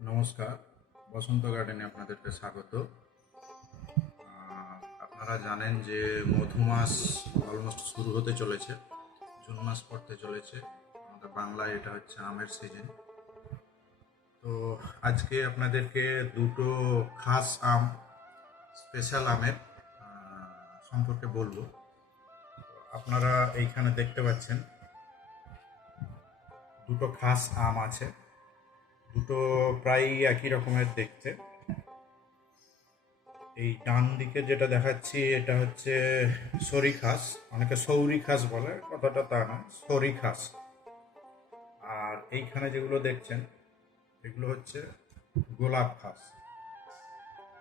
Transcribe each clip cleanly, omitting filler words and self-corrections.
নমস্কার, বসন্ত গার্ডেনে আপনাদেরকে স্বাগত। আপনারা জানেন যে মধু মাস অলমোস্ট শুরু হতে চলেছে, জুন মাস পড়তে চলেছে। আমাদের বাংলায় এটা হচ্ছে আমের সিজন। তো আজকে আপনাদেরকে দুটো খাস আম, স্পেশাল আমের সম্পর্কে বলবো। আপনারা এইখানে দেখতে পাচ্ছেন দুটো খাস আম আছে, দুটো প্রায় একই রকমের দেখতে। এই ডান দিকে যেটা দেখাচ্ছি এটা হচ্ছে সরিখাস, অনেকে সৌরিখাস বলে, কথাটা তা না, সরিখাস। আর এইখানে যেগুলো দেখছেন এগুলো হচ্ছে গোলাপ খাস।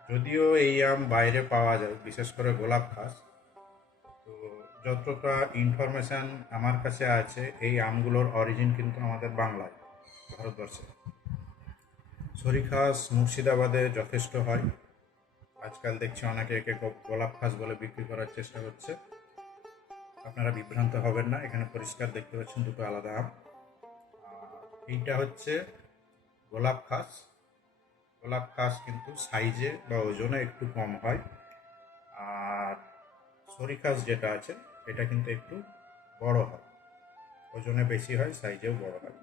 যদিও এই আম বাইরে পাওয়া যায়, বিশেষ করে গোলাপ খাস, তো যতটা ইনফরমেশান আমার কাছে আছে এই আমগুলোর অরিজিন কিন্তু আমাদের বাংলায়, ভারতবর্ষে। সরিখাস মুর্শিদাবাদে যথেষ্ট হয়। আজকাল দেখছি অনেকে একে গোলাপ খাস বলে বিক্রি করার চেষ্টা করছে। আপনারা বিভ্রান্ত হবেন না, এখানে পরিষ্কার দেখতে পাচ্ছেন দুটো আলাদা আম। এইটা হচ্ছে গোলাপ খাস। গোলাপ খাস কিন্তু সাইজে বা ওজনে একটু কম হয়, আর সরিখাস যেটা আছে এটা কিন্তু একটু বড় হয়, ওজনে বেশি হয়, সাইজেও বড় হয়।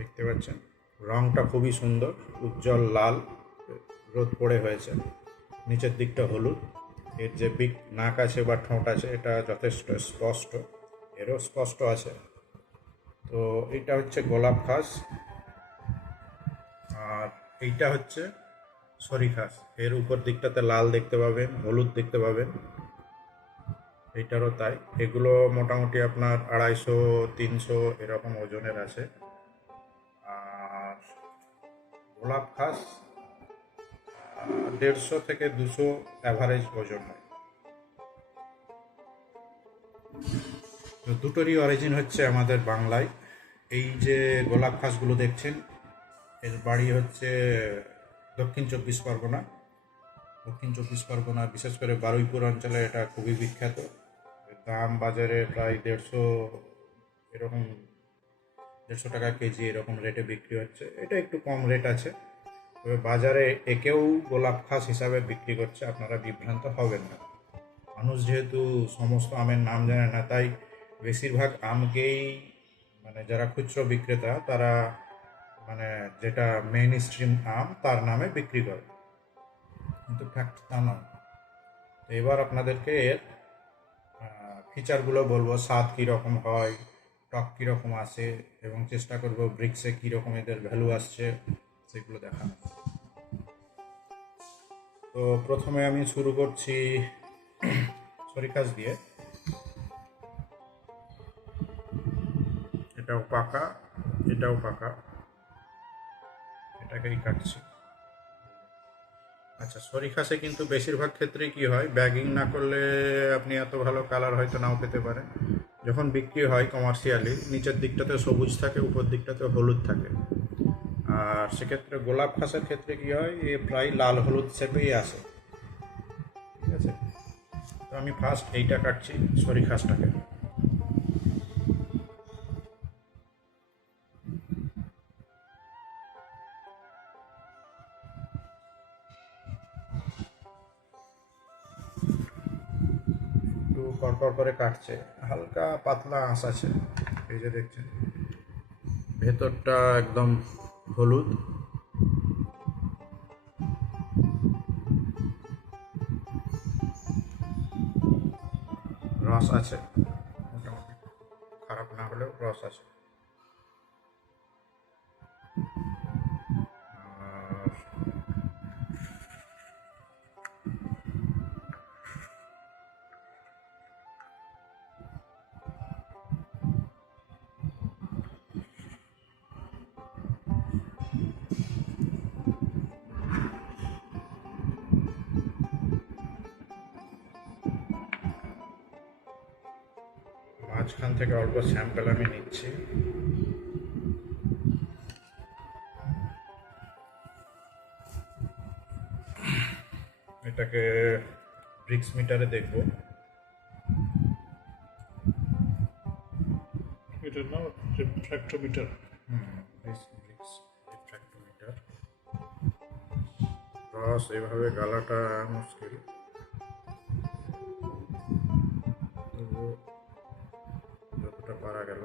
দেখতে পাচ্ছেন রংটা খুবই সুন্দর, উজ্জ্বল লাল, রোদ পড়ে হয়েছে। নিচের দিকটা হলুদ, এর যে বিগ নাক আছে বা ঠোঁট আছে এটা যথেষ্ট স্পষ্ট, এরও স্পষ্ট আছে। তো এইটা হচ্ছে গোলাপ খাস, আর এইটা হচ্ছে সরিখাস। এর উপর দিকটাতে লাল দেখতে পাবেন, হলুদ দেখতে পাবেন, এইটারও তাই। এগুলো মোটামুটি আপনার 250-300 এরকম ওজনের আছে। আর গোলাপ খাস 150 থেকে 200 অ্যাভারেজ ওজন হয়। তো দুটোরই অরিজিন হচ্ছে আমাদের বাংলায়। এই যে গোলাপ খাসগুলো দেখছেন এর বাড়ি হচ্ছে দক্ষিণ 24 পরগনা। দক্ষিণ 24 পরগনা বিশেষ করে বারুইপুর অঞ্চলে এটা খুবই বিখ্যাত। এর দাম বাজারে প্রায় 150 টাকা কেজি এরকম রেটে বিক্রি হচ্ছে। এটা একটু কম রেট আছে, তবে বাজারে একেও গোলাপ খাস হিসাবে বিক্রি করছে, আপনারা বিভ্রান্ত হবেন না। মানুষ যেহেতু সমস্ত আমের নাম জানে না, তাই বেশিরভাগ আমকেই মানে যারা খুচরো বিক্রেতা তারা মানে যেটা মেইন স্ট্রিম আম তার নামে বিক্রি করে, কিন্তু ফ্যাক্ট তা নয়। তো এবার আপনাদেরকে এর ফিচারগুলো বলবো, স্বাদ কীরকম হয়, টক কীরকম আসে, এবং চেষ্টা করব ব্রিক্সে কীরকম এদের ভ্যালু আসছে সেগুলো দেখানো। তো প্রথমে আমি শুরু করছি সরিকাস দিয়ে। এটাও পাকা, এটাও পাকা, এটাকেই কাটছি। আচ্ছা, সরিষাতে কিন্তু বেশিরভাগ ক্ষেত্রেই কি হয়, ব্যাগিং না করলে আপনি এত ভালো কালার হয়তো নাও পেতে পারেন। যখন বিক্রি হয় কমার্শিয়ালি, নিচের দিকটাতে সবুজ থাকে, উপর দিকটাতে হলুদ থাকে। আর সেক্ষেত্রে গোলাপ খাসের ক্ষেত্রে কি হয়, এ প্রায় লাল হলুদ শেপেই আসে। ঠিক আছে, তো আমি ফার্স্ট এইটা কাটছি, সরিষাটাকে। একটু কড়কড় করে কাটছে, হালকা পাতলা আঁশ আছে। এই যে দেখছেন ভেতরটা একদম হলুদ, রস আছে মোটামুটি, খারাপ না হলেও রস আছে। আর মাঝখান থেকে অল্প স্যাম্পল আমি নিচ্ছি। এটাকে ব্রিক্স মিটারে দেখব। এটার নাম রিফ্র্যাক্টোমিটার। রিফ্র্যাক্টোমিটার। রস এভাবে গালাটা মুশকিল, তবু যতটা পারা গেল।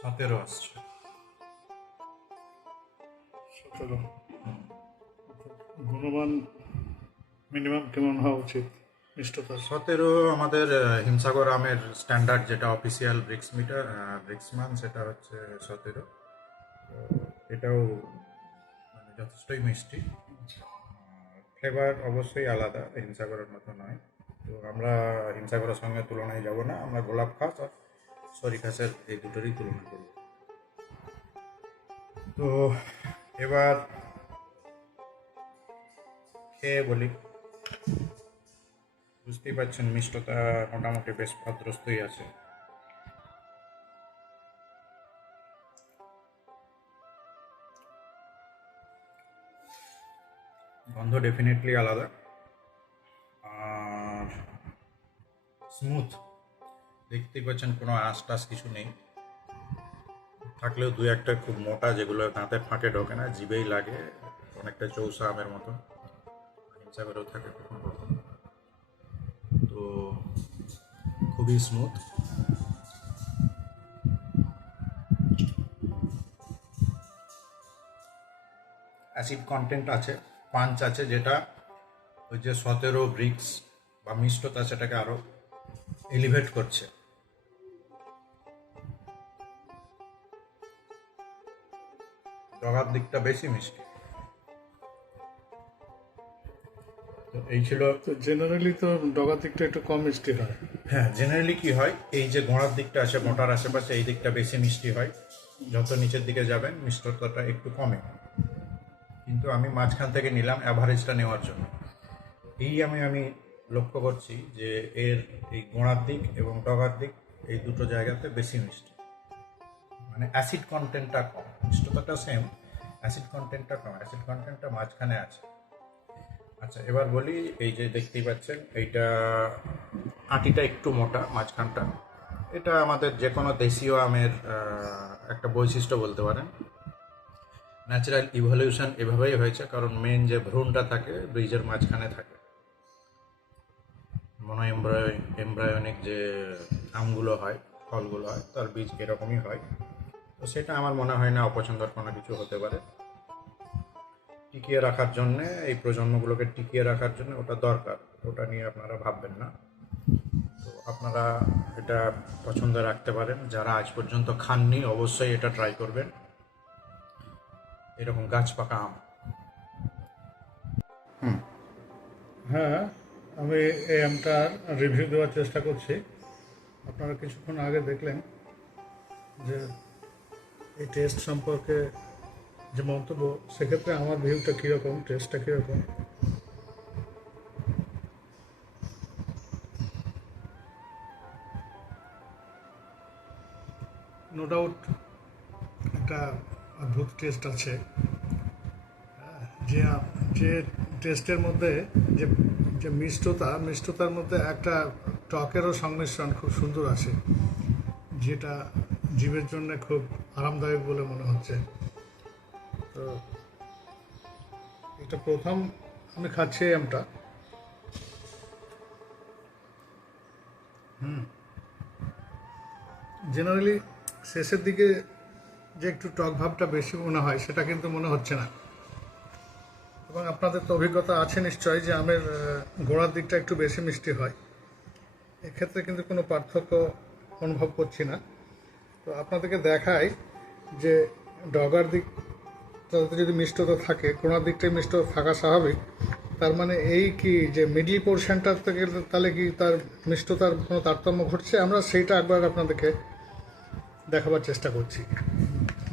সতেরো আসছে। 17। গুণমান মিনিমাম কেমন হওয়া উচিত মিষ্টতা? 17 আমাদের হিমসাগর আমের স্ট্যান্ডার্ড যেটা অফিসিয়াল ব্রিক্সমান সেটা হচ্ছে 17। তো এটাও মানে যথেষ্টই মিষ্টি। ফ্লেভার অবশ্যই আলাদা, হিমসাগরের মতো নয়। তো আমরা হিমসাগরের সঙ্গে তুলনায় যাব না, আমরা গোলাপ খাস আর সরি খাসের এই দুটোরই তুলনা করব। তো এবার খেয়ে বলি। বুঝতেই পারছেন মিষ্টতা মোটামুটি বেশ ভদ্রস্তই আছে। গন্ধ ডেফিনেটলি আলাদা, আর স্মুথ। দেখতেই পাচ্ছেন কোনো আঁশ টাশ কিছু নেই, থাকলেও দু একটা খুব মোটা যেগুলো দাঁতের ফাঁকে ঢোকে না, জিভেই লাগে, অনেকটা চৌসা আমের মতন। হিমসাগরেও থাকে কখন কখন। তো খুবই স্মুথ। অ্যাসিড কন্টেন্ট আছে, পাঞ্চ আছে, যেটা ওই যে 17 ব্রিক্স বা মিষ্টতা সেটাকে আরো এলিভেট করছে। ডগার দিকটা বেশি মিষ্টি। তো এই ছিল। তো জেনারেলি তো ডগার দিকটা একটু কম মিষ্টি হয়। হ্যাঁ, জেনারেলি কি হয়, এই যে গোড়ার দিকটা আছে মোটার আশেপাশে, এই দিকটা বেশি মিষ্টি হয়। যত নিচের দিকে যাবেন মিষ্টতাটা একটু কমে। কিন্তু আমি মাঝখান থেকে নিলাম অ্যাভারেজটা নেওয়ার জন্য। এই আমি লক্ষ্য করছি যে এর এই গোড়ার দিক এবং ডগার দিক এই দুটো জায়গাতে বেশি মিষ্টি, মানে অ্যাসিড কন্টেন্টটা কম। মিষ্টতাটা সেম, অ্যাসিড কন্টেন্টটা কম, অ্যাসিড কন্টেন্টটা মাঝখানে আছে। আচ্ছা, এবার বলি, এই যে দেখতেই পাচ্ছেন এইটা আটিটা একটু মোটা, মাঝখানটা। এটা আমাদের যে কোনো দেশীয় আমের একটা বৈশিষ্ট্য বলতে পারেন। ন্যাচারাল ইভলিউশন এভাবেই হয়েছে, কারণ মেন যে ভ্রূণটা থাকে ব্রিজের মাঝখানে থাকে। এমব্রায়োনিক যে আমগুলো হয়, ফলগুলো হয়, তার বীজ এরকমই হয়। তো সেটা আমার মনে হয় না অপছন্দের কোনো কিছু হতে পারে। টিকিয়ে রাখার জন্যে, এই প্রজন্মগুলোকে টিকিয়ে রাখার জন্য ওটা দরকার, ওটা নিয়ে আপনারা ভাববেন না। তো আপনারা এটা পছন্দ রাখতে পারেন, যারা আজ পর্যন্ত খাননি অবশ্যই এটা ট্রাই করবেন, এরকম গাছ পাকা আম। হ্যাঁ, আমি এই আমটার রিভিউ দেওয়ার চেষ্টা করছি। আপনারা কিছুক্ষণ আগে দেখলেন যে এই টেস্ট সম্পর্কে যে মন্তব্য, সেক্ষেত্রে আমার ভিউটা কীরকম, টেস্টটা কীরকম। নো ডাউট একটা অদ্ভুত টেস্ট আছে। যে যে টেস্টের মধ্যে যে যে মিষ্টতার মধ্যে একটা টকেরও সংমিশ্রণ খুব সুন্দর আছে, যেটা জীবের জন্য খুব আরামদায়ক বলে মনে হচ্ছে। তো এটা প্রথম আমি খাচ্ছি এই আমটা। জেনারেলি শেষের দিকে যে একটু টক ভাবটা বেশি মনে হয়, সেটা কিন্তু মনে হচ্ছে না। এবং আপনাদের তো অভিজ্ঞতা আছে নিশ্চয়ই যে আমের গোড়ার দিকটা একটু বেশি মিষ্টি হয়। এক্ষেত্রে কিন্তু কোনো পার্থক্য অনুভব করছি না। তো আপনাদেরকে দেখাই যে ডগার দিক তাতে যদি মিষ্টতা থাকে, গোড়ার দিকটাই মিষ্টতা থাকা স্বাভাবিক। তার মানে এই কি যে মিডল পোর্শনটার থেকে তাহলে কি তার মিষ্টতার কোনো তারতম্য ঘটছে, আমরা সেইটা একবার আপনাদেরকে দেখাবার চেষ্টা করছি।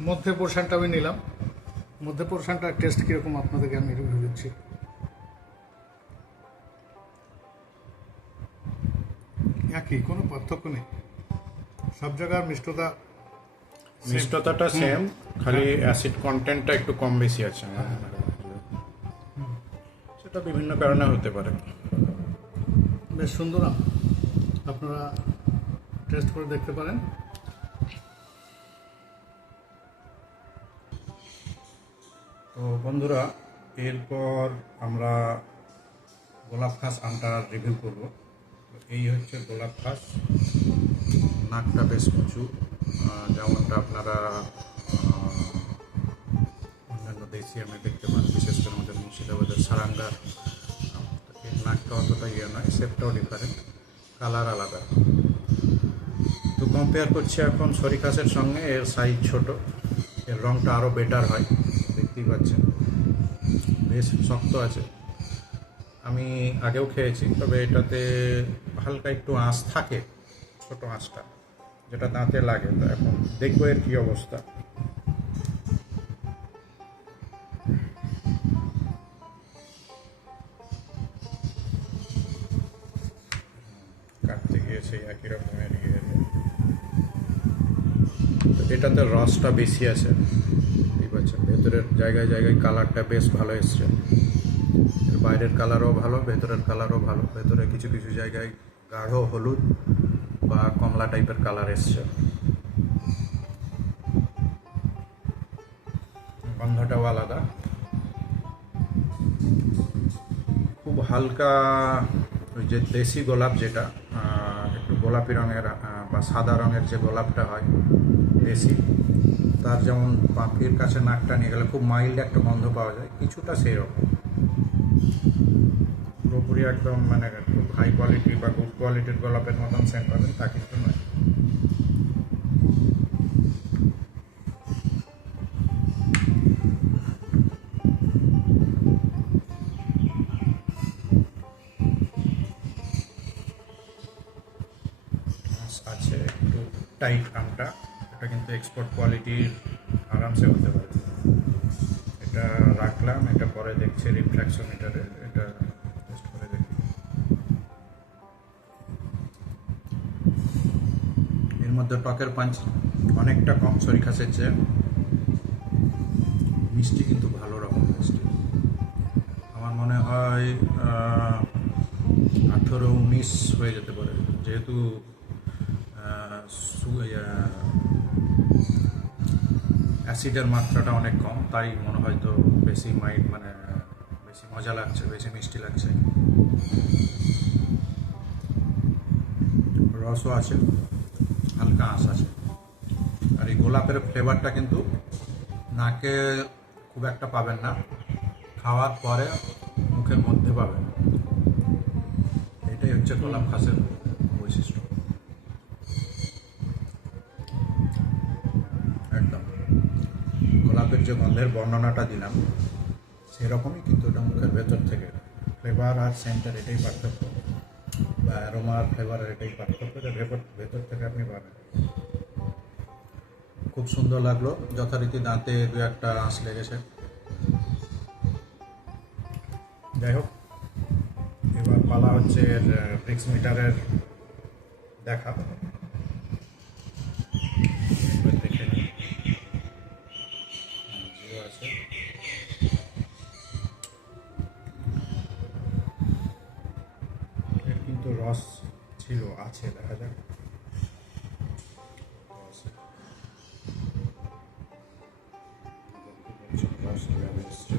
মধ্যে পোর্শনটা আমি নিলাম, মধ্যে পোর্শনটার টেস্ট কীরকম আপনাদেরকে আমি রিভিউ দিচ্ছি। একই, কোনো পার্থক্য নেই, সব জায়গার মিষ্টতা same। মিষ্টতাটা সেম, খালি অ্যাসিড কন্টেন্টটা একটু কম বেশি আছে আমার মনে হয়। সেটা বিভিন্ন কারণে হতে পারে। বেশ সুন্দর আম, আপনারা টেস্ট করে দেখতে পারেন। তো বন্ধুরা, এরপর আমরা গোলাপ খাস আমটা রিভিউ করব। তো এই হচ্ছে গোলাপ খাস, নাকটা বেশ উঁচু, যেমনটা আপনারা অন্যান্য দেশি আমে দেখতে পান, বিশেষ করে আমাদের মুর্শিদাবাদের সারাঙ্গার আম। তো এর নাকটা অতটা ইয়ে নয়, শেপটাও ডিফারেন্ট, কালার আলাদা। তো কম্পেয়ার করছি এখন সরিখাসের সঙ্গে, এর সাইজ ছোট, এর রঙটা আরও বেটার হয়, দেখতেই পাচ্ছেন বেশ শক্ত আছে। আমি আগেও খেয়েছি, তবে এটাতে হালকা একটু আঁশ থাকে, ছোট আঁশটা যেটা দাঁতে লাগে। তো এখন দেখবো এর কী অবস্থা। কাটতে গিয়ে সেই একই রকমের ইয়ে। তো এটাতে রসটা বেশি আছে, ঠিক আছে, ভেতরের জায়গায় জায়গায় কালারটা বেশ ভালো এসছে। এর বাইরের কালারও ভালো, ভেতরের কালারও ভালো। ভেতরে কিছু কিছু জায়গায় গাঢ় হলুদ বা কমলা টাইপের কালার এসছে। গন্ধটাও আলাদা, খুব হালকা ওই যে দেশি গোলাপ, যেটা একটু গোলাপি রঙের বা সাদা রঙের যে গোলাপটা হয় দেশি, তার যেমন পাপড়ির কাছে নাকটা নিয়ে গেলে খুব মাইল্ড একটা গন্ধ পাওয়া যায়, কিছুটা সেই রকম। পুরোপুরি একদম মানে খুব হাই কোয়ালিটি বা গুড কোয়ালিটির গোলাপের মতন সেন্ট পাবেন তা কিন্তু নয়। আছে একটু টাইট আমটা, এটা কিন্তু এক্সপোর্ট কোয়ালিটির আরামসে হতে পারে। এটা রাখলাম, এটা পরে দেখছি রিফ্র্যাকশোমিটারে, এটা টেস্ট করে দেখি। এর মধ্যে টকের পাঞ্চ অনেকটা কম সরিখাসের চেয়ে, মিষ্টি কিন্তু ভালো রকম মিষ্টি। আমার মনে হয় 18-19 হয়ে যেতে পারে, যেহেতু অ্যাসিডের মাত্রাটা অনেক কম, তাই মনে হয় তো বেশি মাইল্ড, মানে বেশি মজা লাগছে, বেশি মিষ্টি লাগছে। রসও আছে, হালকা আঁশ আছে। আর এই গোলাপের ফ্লেভারটা কিন্তু নাকে খুব একটা পাবেন না, খাওয়ার পরে মুখের মধ্যে পাবেন। এটাই হচ্ছে গোলাপ খাসের বৈশিষ্ট্য। একদম গোলাপের যে গন্ধের বর্ণনাটা দিলাম সেরকমই, কিন্তু এটা মুখের ভেতর থেকে ফ্লেভার আর সেন্টার এটাই পার্থক্য, বা অ্যারোমা আর ফ্লেভারের এটাই পার্থক্য, যে ভেতর থেকে আপনি পাবেন। খুব সুন্দর লাগলো, যথারীতি দাঁতে দু একটা আঁশ লেগেছে। যাই হোক, এবার পালা হচ্ছে এর ব্রিক্স মিটারের দেখা। এবার দেখে নিই, 0 আছে। এর কিন্তু রস ছিল, আছে, দেখা যাক। রস রস কীভাবে এসছে।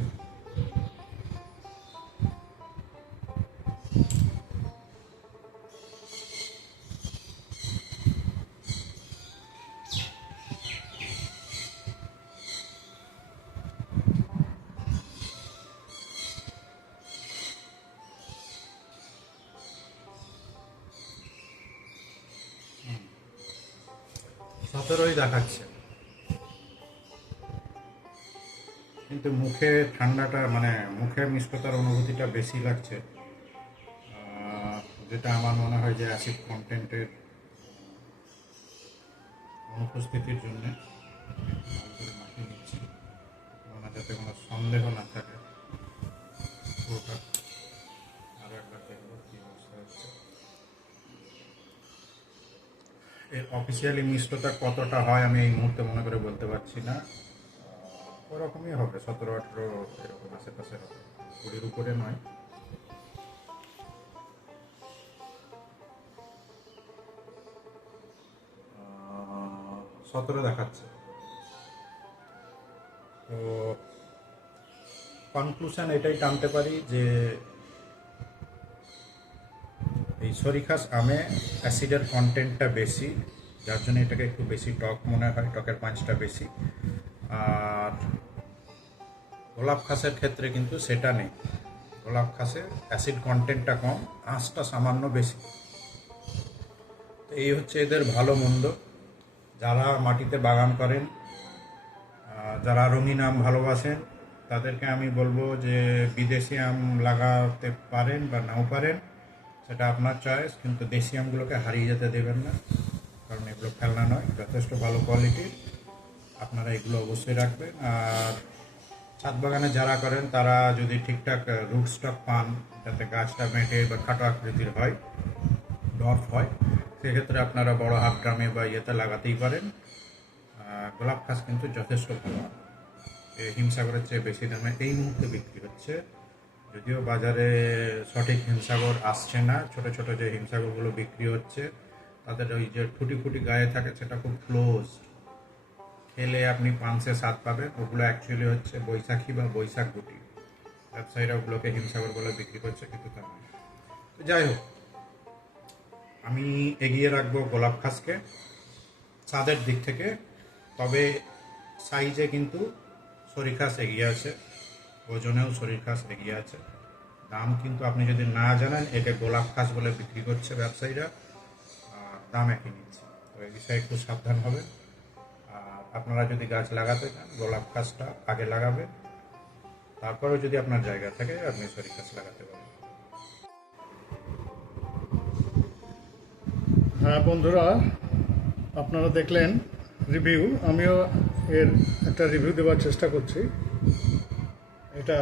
সতেরোই দেখাচ্ছে, কিন্তু মুখে ঠান্ডাটা, মানে মুখে মিষ্টতার অনুভূতিটা বেশি লাগছে, যেটা আমার মনে হয় যে অ্যাসিড কন্টেন্টের অনুপস্থিতির জন্যে। ভালো করে মাখিয়ে নিচ্ছি, মানে যাতে কোনো সন্দেহ না থাকে পুরোটা। আরও একবার দেখবো কী অবস্থা হচ্ছে। এর অফিসিয়ালি মিষ্টতা কতটা হয় আমি এই মুহূর্তে মনে করে বলতে পারছি না। ওরকমই হবে, 17-18 এরকম আশেপাশে হবে, 20-র উপরে নয়। 17 দেখাচ্ছে। তো কনক্লুশন এটাই টানতে পারি যে এই সরিখাস আমে অ্যাসিডের কন্টেন্টটা বেশি, যার জন্য এটাকে একটু বেশি টক মনে হয়, টকের পাঁচটা বেশি। আর গোলাপ খাসের ক্ষেত্রে কিন্তু সেটা নেই, গোলাপ খাসে অ্যাসিড কন্টেন্টটা কম, আঁশটা সামান্য বেশি। তো এই হচ্ছে এদের ভালো মন্দ। যারা মাটিতে বাগান করেন, যারা রঙিন আম ভালোবাসেন, তাদেরকে আমি বলবো যে বিদেশি আম লাগাতে পারেন বা নাও পারেন, সেটা আপনার চয়েস, কিন্তু দেশি আমগুলোকে হারিয়ে যেতে দেবেন না, কারণ এগুলো ফেলনা নয়, যথেষ্ট ভালো কোয়ালিটির। আপনারা এগুলো অবশ্যই রাখবেন। আর ছাদ বাগানে যারা করেন তারা যদি ঠিকঠাক রুট স্টক পান, যাতে গাছটা মেটে বা খাটো আকৃতির হয়, ডর্ফ হয়, সেক্ষেত্রে আপনারা বড় হাফ ড্রামে বা ইয়েতে লাগাতেই পারেন। গোলাপ খাস কিন্তু যথেষ্ট ভালো, হিমসাগরের চেয়ে বেশি দামে এই মুহূর্তে বিক্রি হচ্ছে। যদিও বাজারে সঠিক হিমসাগর আসছে না, ছোট ছোট যে হিমসাগরগুলো বিক্রি হচ্ছে তাদের ওই যে ঠুটি ফুটি গায়ে থাকে সেটা খুব ক্লোজ, খেলে আপনি পাঁচে স্বাদ পাবেন। ওগুলো অ্যাকচুয়ালি হচ্ছে বৈশাখী বা বৈশাখ গুটি, ব্যবসায়ীরা ওগুলোকে হিমসাগর বলে বিক্রি করছে, কিন্তু তা নয়। তো যাই হোক, আমি এগিয়ে রাখবো গোলাপ খাসকে স্বাদের দিক থেকে, তবে সাইজে কিন্তু সরিখাস এগিয়ে আছে, ওজনেও সরিখাস এগিয়ে আছে। দাম কিন্তু আপনি যদি না জানেন এটা গোলাপ খাস বলে বিক্রি করছে ব্যবসায়ীরা, দাম একই নিচ্ছে। তো এই বিষয়ে একটু সাবধান হবেন। আর আপনারা যদি গাছ লাগাতে চান গোলাপ খাসটা আগে লাগাবেন, তারপরেও যদি আপনার জায়গা থাকে আপনি সরিখাস লাগাতে পারেন। হ্যাঁ বন্ধুরা, আপনারা দেখলেন রিভিউ, আমিও এর একটা রিভিউ দেওয়ার চেষ্টা করছি। এটা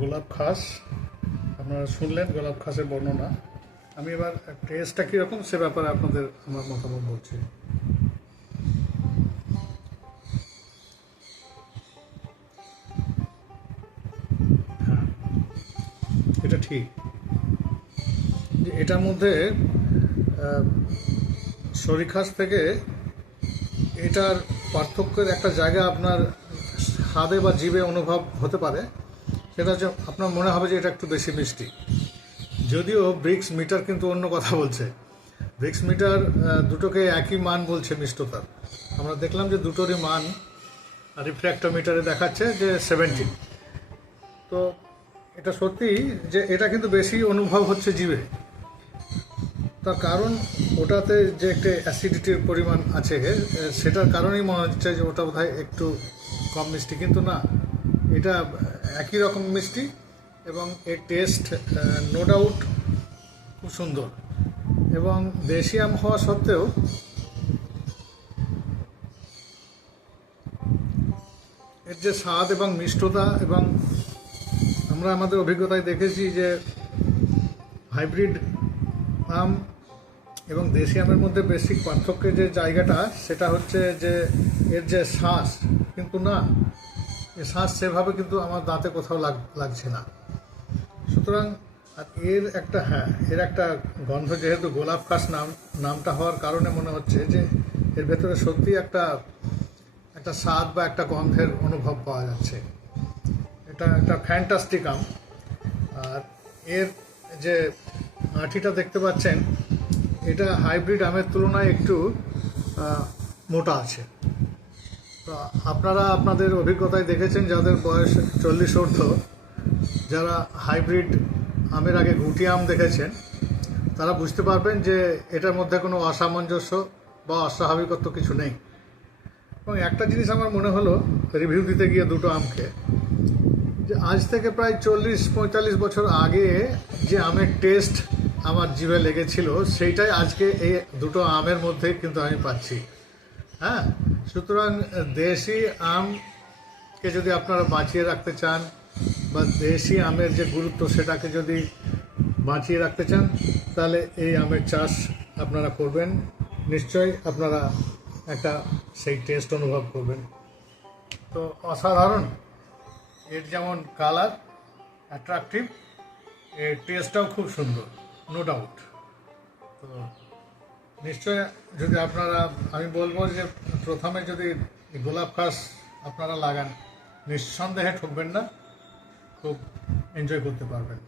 গোলাপ খাস, আপনারা শুনলেন গোলাপ খাসের বর্ণনা। আমি এবার টেস্টটা কীরকম সে ব্যাপারে আপনাদের আমার মতামত বলছি। হ্যাঁ, এটা ঠিক যে এটার মধ্যে সরিখাস থেকে এটার পার্থক্যের একটা জায়গা আপনার স্বাদে বা জিভে অনুভব হতে পারে, সেটা হচ্ছে আপনার মনে হবে যে এটা একটু বেশি মিষ্টি। যদিও ব্রিক্স মিটার কিন্তু অন্য কথা বলছে, ব্রিক্স মিটার দুটোকে একই মান বলছে মিষ্টতার। আমরা দেখলাম যে দুটোরই মান রিফ্র্যাক্টোমিটারে দেখাচ্ছে যে 70। তো এটা সত্যি যে এটা কিন্তু বেশি অনুভব হচ্ছে জিভে। তার কারণ ওটাতে যে একটা অ্যাসিডিটির পরিমাণ আছে, সেটার কারণেই মনে হচ্ছে যে ওটা বোধহয় একটু কম মিষ্টি, কিন্তু না, এটা একই রকম মিষ্টি এবং এর টেস্ট নো ডাউট খুব সুন্দর। এবং দেশি আম হওয়া সত্ত্বেও এর যে স্বাদ এবং মিষ্টতা, এবং আমরা আমাদের অভিজ্ঞতায় দেখেছি যে হাইব্রিড আম এবং দেশি আমের মধ্যে বেসিক পার্থক্যের যে জায়গাটা, সেটা হচ্ছে যে এর যে শ্বাস, কিন্তু না, এর শ্বাস সেভাবে কিন্তু আমার দাঁতে কোথাও লাগছে না। সুতরাং আর এর একটা গন্ধ, যেহেতু গোলাপ খাস নামটা হওয়ার কারণে মনে হচ্ছে যে এর ভেতরে সত্যি একটা স্বাদ বা একটা গন্ধের অনুভব পাওয়া যাচ্ছে। এটা একটা ফ্যান্টাস্টিক আম। আর এর যে আঁটিটা দেখতে পাচ্ছেন, এটা হাইব্রিড আমের তুলনায় একটু মোটা আছে। তো আপনারা আপনাদের অভিজ্ঞতায় দেখেছেন, যাদের বয়স 40 ঊর্ধ্ব, যারা হাইব্রিড আমের আগে গুটি আম দেখেছেন, তারা বুঝতে পারবেন যে এটার মধ্যে কোনো অসামঞ্জস্য বা অস্বাভাবিকত্ব কিছু নেই। এবং একটা জিনিস আমার মনে হলো রিভিউ দিতে গিয়ে দুটো আমকে, যে আজ থেকে প্রায় 40-45 বছর আগে যে আমের টেস্ট আমার জিভে লেগেছিল, সেইটাই আজকে এই দুটো আমের মধ্যে কিন্তু আমি পাচ্ছি। হ্যাঁ, সুতরাং দেশি আমকে যদি আপনারা বাঁচিয়ে রাখতে চান, বা দেশি আমের যে গুরুত্ব সেটাকে যদি বাঁচিয়ে রাখতে চান, তাহলে এই আমের চাষ আপনারা করবেন। নিশ্চয়ই আপনারা একটা সেই টেস্ট অনুভব করবেন। তো অসাধারণ, এর যেমন কালার অ্যাট্রাকটিভ, এর টেস্টটাও খুব সুন্দর, নো ডাউট। তো নিশ্চয় যদি আপনারা, আমি বলবো যে প্রথমে যদি গোলাপ খাস আপনারা লাগান, নিঃসন্দেহে ঠকবেন না, খুব এনজয় করতে পারবেন।